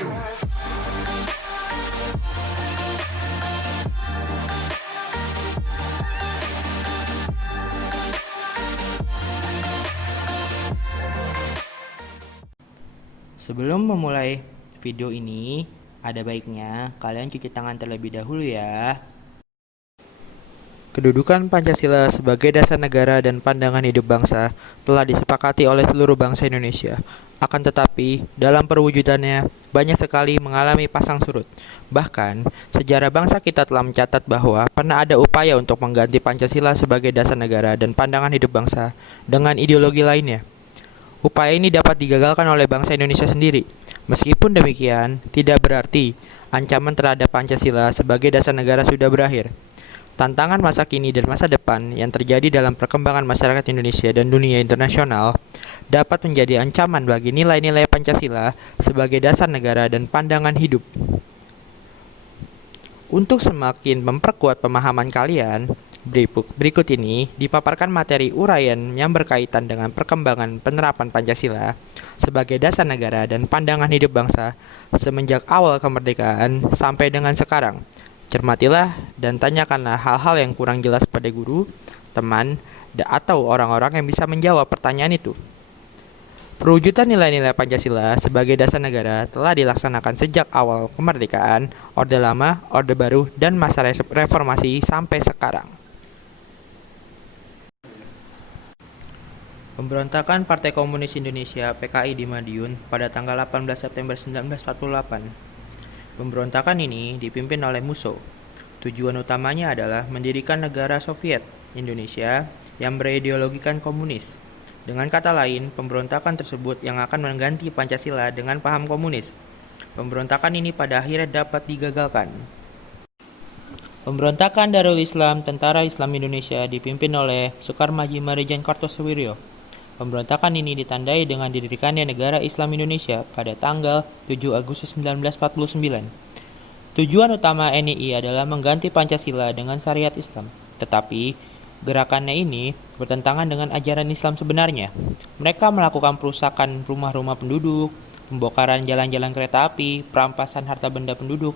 Sebelum memulai video ini, ada baiknya kalian cuci tangan terlebih dahulu ya. Kedudukan Pancasila sebagai dasar negara dan pandangan hidup bangsa telah disepakati oleh seluruh bangsa Indonesia. Akan tetapi, dalam perwujudannya, banyak sekali mengalami pasang surut. Bahkan, sejarah bangsa kita telah mencatat bahwa pernah ada upaya untuk mengganti Pancasila sebagai dasar negara dan pandangan hidup bangsa dengan ideologi lainnya. Upaya ini dapat digagalkan oleh bangsa Indonesia sendiri. Meskipun demikian, tidak berarti ancaman terhadap Pancasila sebagai dasar negara sudah berakhir. Tantangan masa kini dan masa depan yang terjadi dalam perkembangan masyarakat Indonesia dan dunia internasional dapat menjadi ancaman bagi nilai-nilai Pancasila sebagai dasar negara dan pandangan hidup. Untuk semakin memperkuat pemahaman kalian, berikut ini dipaparkan materi uraian yang berkaitan dengan perkembangan penerapan Pancasila sebagai dasar negara dan pandangan hidup bangsa semenjak awal kemerdekaan sampai dengan sekarang. Cermatilah dan tanyakanlah hal-hal yang kurang jelas pada guru, teman, atau orang-orang yang bisa menjawab pertanyaan itu. Perwujudan nilai-nilai Pancasila sebagai dasar negara telah dilaksanakan sejak awal kemerdekaan, Orde Lama, Orde Baru, dan masa reformasi sampai sekarang. Pemberontakan Partai Komunis Indonesia (PKI) di Madiun pada tanggal 18 September 1948. Pemberontakan ini dipimpin oleh Musso. Tujuan utamanya adalah mendirikan negara Soviet Indonesia yang berideologikan komunis. Dengan kata lain, pemberontakan tersebut yang akan mengganti Pancasila dengan paham komunis. Pemberontakan ini pada akhirnya dapat digagalkan. Pemberontakan Darul Islam Tentara Islam Indonesia dipimpin oleh Soekarmaji Marijan Kartosoewiryo. Pemberontakan ini ditandai dengan didirikannya Negara Islam Indonesia pada tanggal 7 Agustus 1949. Tujuan utama NII adalah mengganti Pancasila dengan syariat Islam. Tetapi, gerakannya ini bertentangan dengan ajaran Islam sebenarnya. Mereka melakukan perusakan rumah-rumah penduduk, pembongkaran jalan-jalan kereta api, perampasan harta benda penduduk,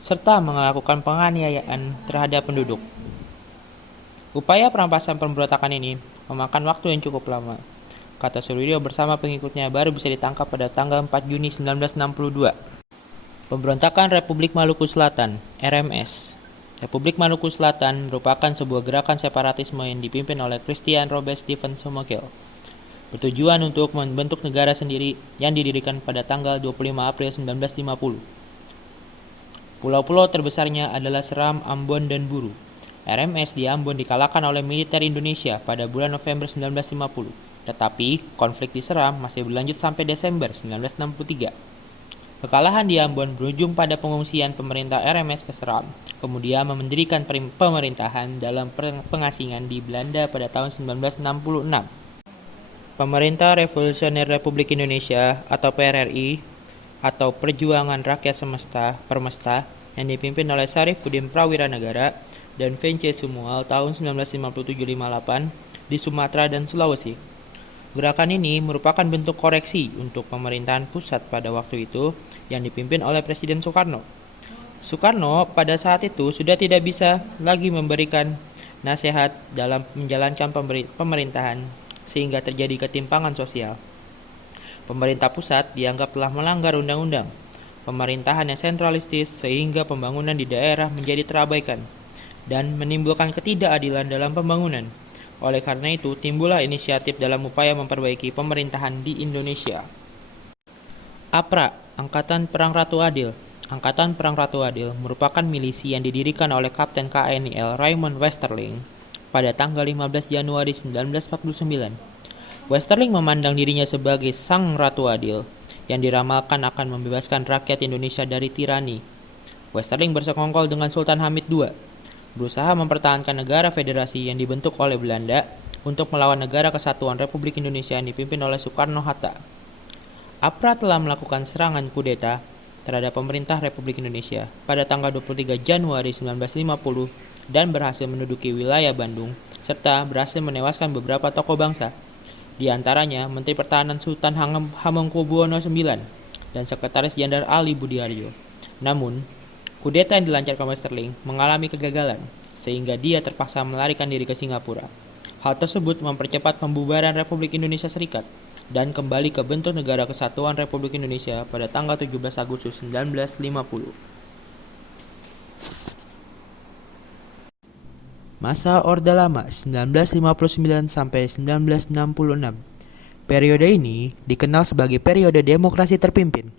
serta melakukan penganiayaan terhadap penduduk. Upaya perampasan pemberontakan ini memakan waktu yang cukup lama. Kartosoewiryo bersama pengikutnya baru bisa ditangkap pada tanggal 4 Juni 1962. Pemberontakan Republik Maluku Selatan, RMS. Republik Maluku Selatan merupakan sebuah gerakan separatisme yang dipimpin oleh Christian Robert Stephen Somokel. Bertujuan untuk membentuk negara sendiri yang didirikan pada tanggal 25 April 1950. Pulau-pulau terbesarnya adalah Seram, Ambon, dan Buru. RMS di Ambon dikalahkan oleh militer Indonesia pada bulan November 1950. Tetapi, konflik di Seram masih berlanjut sampai Desember 1963. Kekalahan di Ambon berujung pada pengungsian pemerintah RMS ke Seram, kemudian mendirikan pemerintahan dalam pengasingan di Belanda pada tahun 1966. Pemerintah Revolusioner Republik Indonesia atau PRRI atau Perjuangan Rakyat Permesta yang dipimpin oleh Sarifuddin Prawira Negara dan Vence Sumual tahun 1957-58 di Sumatera dan Sulawesi. Gerakan ini merupakan bentuk koreksi untuk pemerintahan pusat pada waktu itu yang dipimpin oleh Presiden Soekarno. Soekarno pada saat itu sudah tidak bisa lagi memberikan nasihat dalam menjalankan pemerintahan sehingga terjadi ketimpangan sosial. Pemerintah pusat dianggap telah melanggar undang-undang. Pemerintahan yang sentralistis sehingga pembangunan di daerah menjadi terabaikan dan menimbulkan ketidakadilan dalam pembangunan. Oleh karena itu, timbullah inisiatif dalam upaya memperbaiki pemerintahan di Indonesia. APRA, Angkatan Perang Ratu Adil. Angkatan Perang Ratu Adil merupakan milisi yang didirikan oleh Kapten KNIL Raymond Westerling pada tanggal 15 Januari 1949. Westerling memandang dirinya sebagai sang Ratu Adil yang diramalkan akan membebaskan rakyat Indonesia dari tirani. Westerling bersekongkol dengan Sultan Hamid II, berusaha mempertahankan negara federasi yang dibentuk oleh Belanda untuk melawan negara kesatuan Republik Indonesia yang dipimpin oleh Soekarno-Hatta. APRA telah melakukan serangan kudeta terhadap pemerintah Republik Indonesia pada tanggal 23 Januari 1950 dan berhasil menduduki wilayah Bandung serta berhasil menewaskan beberapa tokoh bangsa, di antaranya Menteri Pertahanan Sultan Hamengkubuwono IX, dan Sekretaris Jenderal Ali Budiarjo. Namun, kudeta yang dilancarkan oleh Sterling mengalami kegagalan, sehingga dia terpaksa melarikan diri ke Singapura. Hal tersebut mempercepat pembubaran Republik Indonesia Serikat dan kembali ke bentuk Negara Kesatuan Republik Indonesia pada tanggal 17 Agustus 1950. Masa Orde Lama 1959 sampai 1966. Periode ini dikenal sebagai periode demokrasi terpimpin.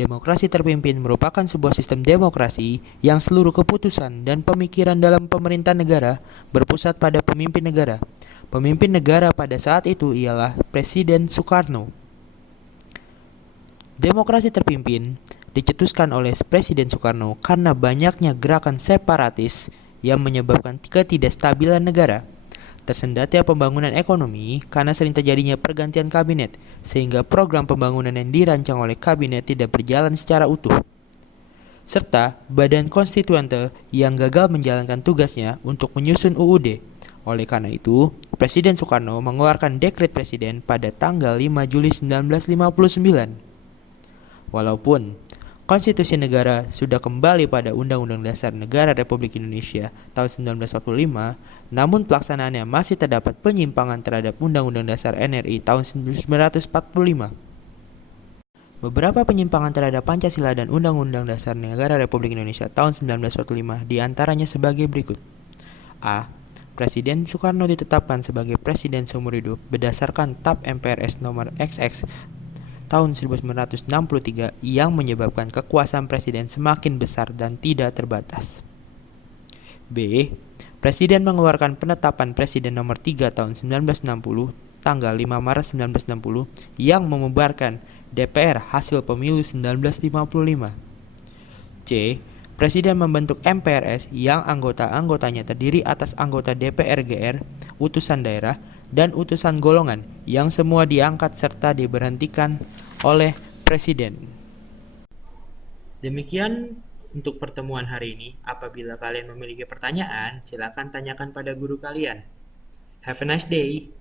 Demokrasi terpimpin merupakan sebuah sistem demokrasi yang seluruh keputusan dan pemikiran dalam pemerintahan negara berpusat pada pemimpin negara. Pemimpin negara pada saat itu ialah Presiden Soekarno. Demokrasi terpimpin dicetuskan oleh Presiden Soekarno karena banyaknya gerakan separatis yang menyebabkan ketidakstabilan negara. Tersendatnya pembangunan ekonomi karena sering terjadinya pergantian kabinet, sehingga program pembangunan yang dirancang oleh kabinet tidak berjalan secara utuh. Serta badan konstituante yang gagal menjalankan tugasnya untuk menyusun UUD. Oleh karena itu, Presiden Soekarno mengeluarkan dekret presiden pada tanggal 5 Juli 1959. Walaupun konstitusi negara sudah kembali pada Undang-Undang Dasar Negara Republik Indonesia tahun 1945, namun pelaksanaannya masih terdapat penyimpangan terhadap Undang-Undang Dasar NRI tahun 1945. Beberapa penyimpangan terhadap Pancasila dan Undang-Undang Dasar Negara Republik Indonesia tahun 1945 diantaranya sebagai berikut. A. Presiden Soekarno ditetapkan sebagai Presiden seumur hidup berdasarkan TAP MPRS nomor XX tahun 1963 yang menyebabkan kekuasaan presiden semakin besar dan tidak terbatas. B. Presiden mengeluarkan penetapan Presiden nomor 3 tahun 1960 tanggal 5 Maret 1960 yang membubarkan DPR hasil pemilu 1955. C. Presiden membentuk MPRS yang anggota-anggotanya terdiri atas anggota DPR GR, utusan daerah, dan utusan golongan yang semua diangkat serta diberhentikan oleh Presiden. Demikian untuk pertemuan hari ini. Apabila kalian memiliki pertanyaan, silakan tanyakan pada guru kalian. Have a nice day.